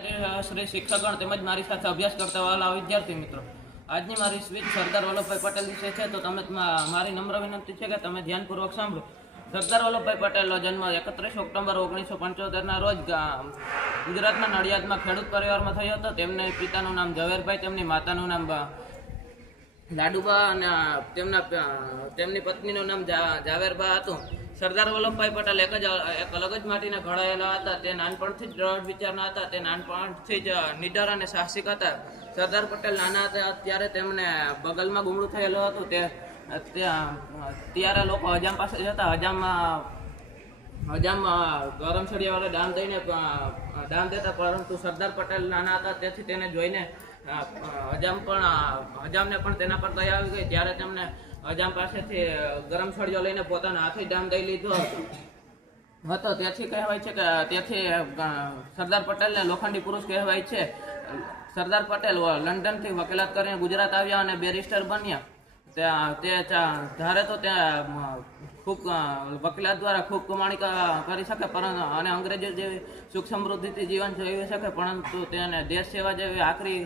શ્રી શિક્ષકગણ તેમજ મારી સાથે અભ્યાસ કરતા વાલા વિદ્યાર્થી મિત્રો, આજની મારી સ્પીચ સરદાર વલ્લભભાઈ પટેલ વિશે છે. તો તમે મારી નમ્ર વિનંતી છે કે તમે ધ્યાનપૂર્વક સાંભળો. સરદાર વલ્લભભાઈ પટેલનો જન્મ 31 ઓક્ટોબર 1975ના રોજ ગુજરાતના નડિયાદમાં ખેડૂત પરિવારમાં થયો હતો. તેમને પિતાનું નામ ઝવેરભાઈ, તેમની માતાનું નામ લાડુબા અને તેમની પત્નીનું નામ ઝાવેરબા હતું. સરદાર વલ્લભભાઈ પટેલ એક અલગ જ માટીના ઘડાયેલા હતા. તે નાનપણથી જ દ્રઢ વિચારના હતા. તે નાનપણથી જ નિડર અને સાહસિક હતા. સરદાર પટેલ નાના હતા ત્યારે તેમને બગલમાં ગુમડું થયેલું હતું. ત્યારે લોકો હજામ પાસે જતા. હજામ ગરમ સળિયાવાળા દાન દેતા, પરંતુ સરદાર પટેલ નાના હતા તેથી તેને જોઈને હજામને પણ તેના પર દયા આવી ગઈ. ત્યારે તેમને હજામ પાસેથી ગરમ સળિયો લઈને પોતાના હાથે દાન દઈ લીધો હતો. તેથી કહેવાય છે કે સરદાર પટેલને લોખંડી પુરુષ કહેવાય છે. સરદાર પટેલ લંડનથી વકીલાત કરીને ગુજરાત આવ્યા અને બેરિસ્ટર બન્યા. ધારે તો ત્યાં ખૂબ વકીલાત દ્વારા ખૂબ કમાણી કરી શકે અને અંગ્રેજો જેવી સુખ સમૃદ્ધિથી જીવન જીવી શકે, પરંતુ તેને દેશ સેવા જેવી આકરી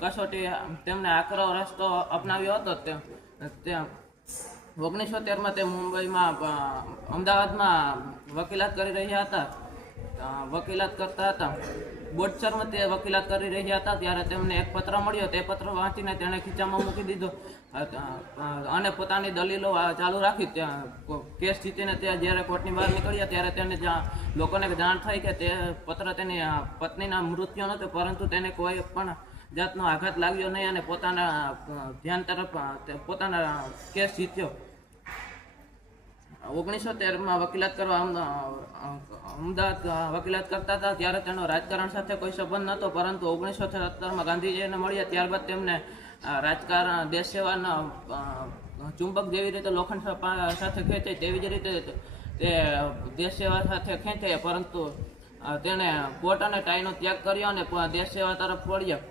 કસોટી તેમને આકરો રસ્તો અપનાવ્યો હતો. તે 1913માં તે મુંબઈમાં અમદાવાદમાં વકીલાત કરી રહ્યા હતા. વકીલાત કરતા હતા. બોટસરમાં તે વકીલાત કરી રહ્યા હતા ત્યારે તેમને એક પત્ર મળ્યો. તે પત્ર વાંચીને તેણે ખીચામાં મૂકી દીધો અને પોતાની દલીલો ચાલુ રાખી. કેસ જીતીને તે જ્યારે કોર્ટની બહાર નીકળ્યા ત્યારે તેને લોકોને જાણ થઈ કે તે પત્ર તેની પત્નીના મૃત્યુ નહોતું, પરંતુ તેને કોઈ પણ જાતનો આઘાત લાગ્યો નહીં અને પોતાના ધ્યાન તરફ પોતાના કેસ જીત્યો. 1913માં વકીલાત કરવા અમદાવાદ વકીલાત કરતા હતા ત્યારે તેનો રાજકારણ સાથે કોઈ સંબંધ નહોતો, પરંતુ 1977માં ગાંધીજીને મળ્યા ત્યારબાદ તેમને રાજકારણ દેશ સેવાના ચુંબક જેવી રીતે લોખંડ સાથે ખેંચાય તેવી જ રીતે તે દેશ સેવા સાથે ખેંચાયા, પરંતુ તેણે કોટ અને ટાઈનો ત્યાગ કર્યો અને દેશ સેવા તરફ વળ્યા.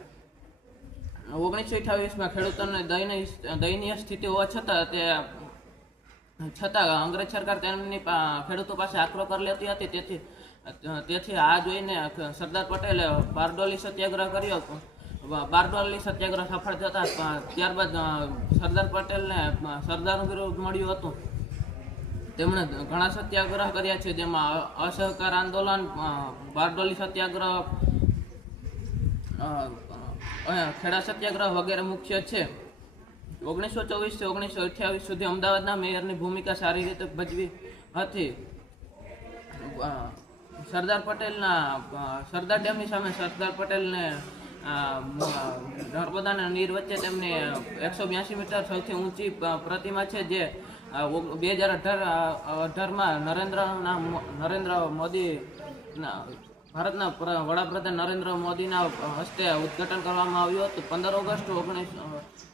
1928માં ખેડૂતોને દયનીય સ્થિતિ હોવા છતાં અંગ્રેજ સરકાર તેમની ખેડૂતો પાસે આકરો કરી લેતી હતી. તેથી આ જોઈને સરદાર પટેલે બારડોલી સત્યાગ્રહ કર્યો. બારડોલી સત્યાગ્રહ સફળ થતા ત્યારબાદ સરદાર પટેલને સરદારનું બિરુદ મળ્યું હતું. તેમણે ઘણા સત્યાગ્રહ કર્યા છે, જેમાં અસહકાર આંદોલન, બારડોલી સત્યાગ્રહ, ખેડા સત્યાગ્રહ વગેરે મુખ્ય છે. 1924 થી 1928 સુધી અમદાવાદના મેયરની ભૂમિકા સારી રીતે ભજવી હતી. સરદાર ડેમની સામે સરદાર પટેલને નર્મદાના નીર વચ્ચે તેમની 182 મીટર સૌથી ઊંચી પ્રતિમા છે, જે 2018માં નરેન્દ્ર મોદી ભારતના વડાપ્રધાન નરેન્દ્ર મોદીના હસ્તે ઉદ્ઘાટન કરવામાં આવ્યું હતું. 15 ઓગસ્ટ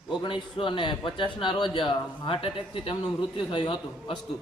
1950ના રોજ હાર્ટ એટેકથી તેમનું મૃત્યુ થયું હતું.